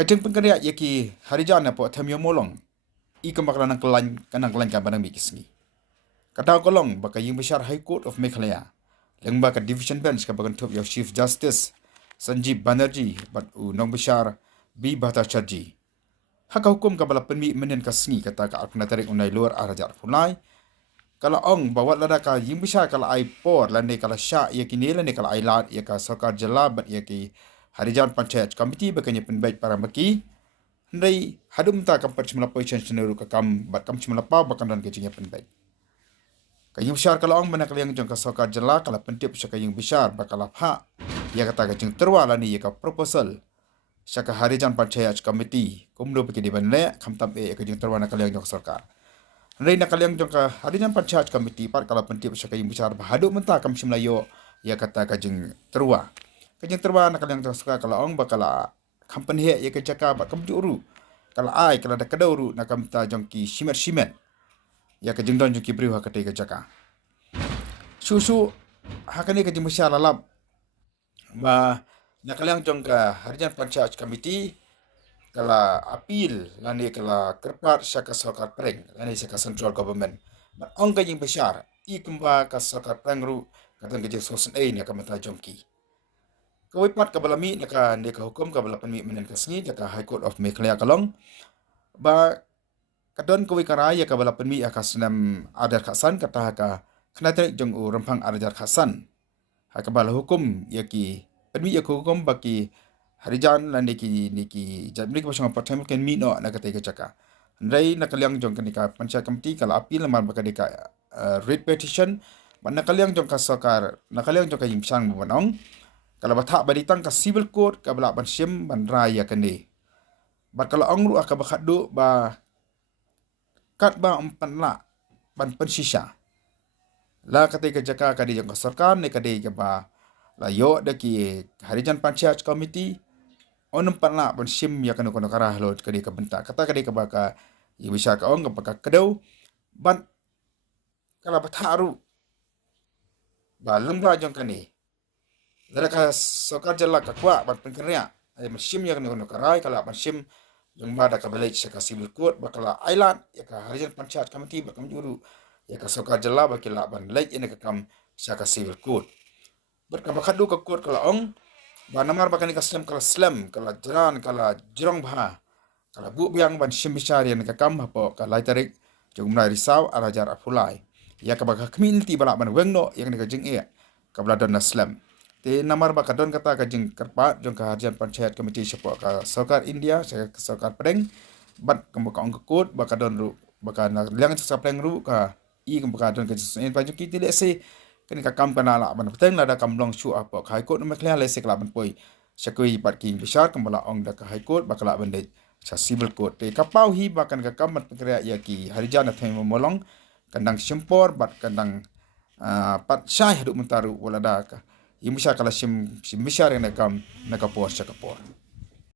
Kajeng pengkerja yaki harijan na po thamyo molong. Ikam bakalan kanang kelan kan banang mikisngi. Kata kolong baka yung besar High Court of Meghalaya. Lengba ka Division Bench ka bagan top Chief Justice Sanjeev Banerjee bat nong besar B Bhattacharjee. Haka hukum ka bala penmi menen ka sngi kata ka alpuna tarik unai luar arajar punai. Kalau ong bawa lada ka yung besar kalau ai por lande kalau syak yaki ni lande kalau ai lat yaka sarkar jala bat yaki harijan panchayat committee bakanya penbaik para maki. Ndai hadum ta kam percuma position seneru ka kam bat kam cuma pa bakan dan kecingnya penbaik. Kayung besar kalau orang mana kalian jong kasokar jela kalau pentip syaka yung besar bakal hak ya kata kajeng terwala ni ya ka proposal syaka harijan panchayat committee kumdo peki di banle kam tampe ya kajeng terwala kalian jong sarkar ndai na kalian jong ka harijan panchayat committee par kalau pentip syaka yung besar bahadu mentah kam simlayo ya kata kajeng terwa na kalian jong sarkar kalau orang bakal company ya ka jaka bat kam juru kalau ai kalau ada kaduru na kam ta jong ki simet ya kajeng don jong ki briwa kate ka jaka susu hakani ka jimusya lalap ba nakalang jong ka harijan panchayat committee kala appeal lani kala kerpat syaka sarkar preng lani syaka central government ba ong ka jing besar ikumba ka sarkar preng ru katang ka sosen ai ni ka mata jongki kawipat ka balami naka hukum ka balapan mi menen ka sngi ka High Court of Meghalaya kalong ba kadon kawi karaya ka balapan mi akasenam adar khasan kata ka kena jong rempang arajar khasan haka bala hukum yaki penmi yak hukum baki harijan lan niki jabrik basang patem ken mino na kata ka chaka ndai nakaliang jong kanika panchayat committee kala appeal lamar baka deka writ petition ban nakaliang jong kasakar nakaliang jong kayim sang bonong kala batha baditang ka civil court ka bala ban sim ban raya kene bat kala angru aka bakhadu ba kat ba empanla ban pensisa la kata ka jaka ka di jang sarkar ne ka di ka ba la yo da ki harijan panchayat committee onum panla ban sim ya kana kono karah lo ka di ka benta kata ka di ka ba ka i bisa ka ong ka kadau ban kala batharu ba lembra jang kani dara ka sarkar jalla ka kwa ban penkerya ai sim ya kana kono karai kala ban sim yang bada ka balai ka civil court bakala island ya ka harijan panchayat committee bakam juru ya ka sarkar jalla bakila ban lek ina ka kam syaka civil court berkabakadu ka court kala ong ba namar bakani ka slam kala jaran kala jirong bha kala bu biang ban sim bisari ka kam hapo ka lai tarik jumna risau arajar afulai ya ka baka community bala ban wengno yang ka jing e ka bladon slam te namar bakadon kata ka jing kerpa jong ka harijan panchayat committee sepo ka sarkar India sarkar Padang bat ka ong ka court bakadon ru baka na liang sa pleng ru ka i bakadon ka sen paju ki tile se kani ka kam kana la ban peteng la da kam long shu apa High Court me klia le se kala ban poi sakui bat ki besar kembala ong da ka High Court bakala ban de sa civil court te ka pau hi bakan ka kam mat pekria ya ki harijan na thai molong kandang simpor bat kandang pat syai hadu mentaru wala da ka imusha kala sim besar na kam na ka por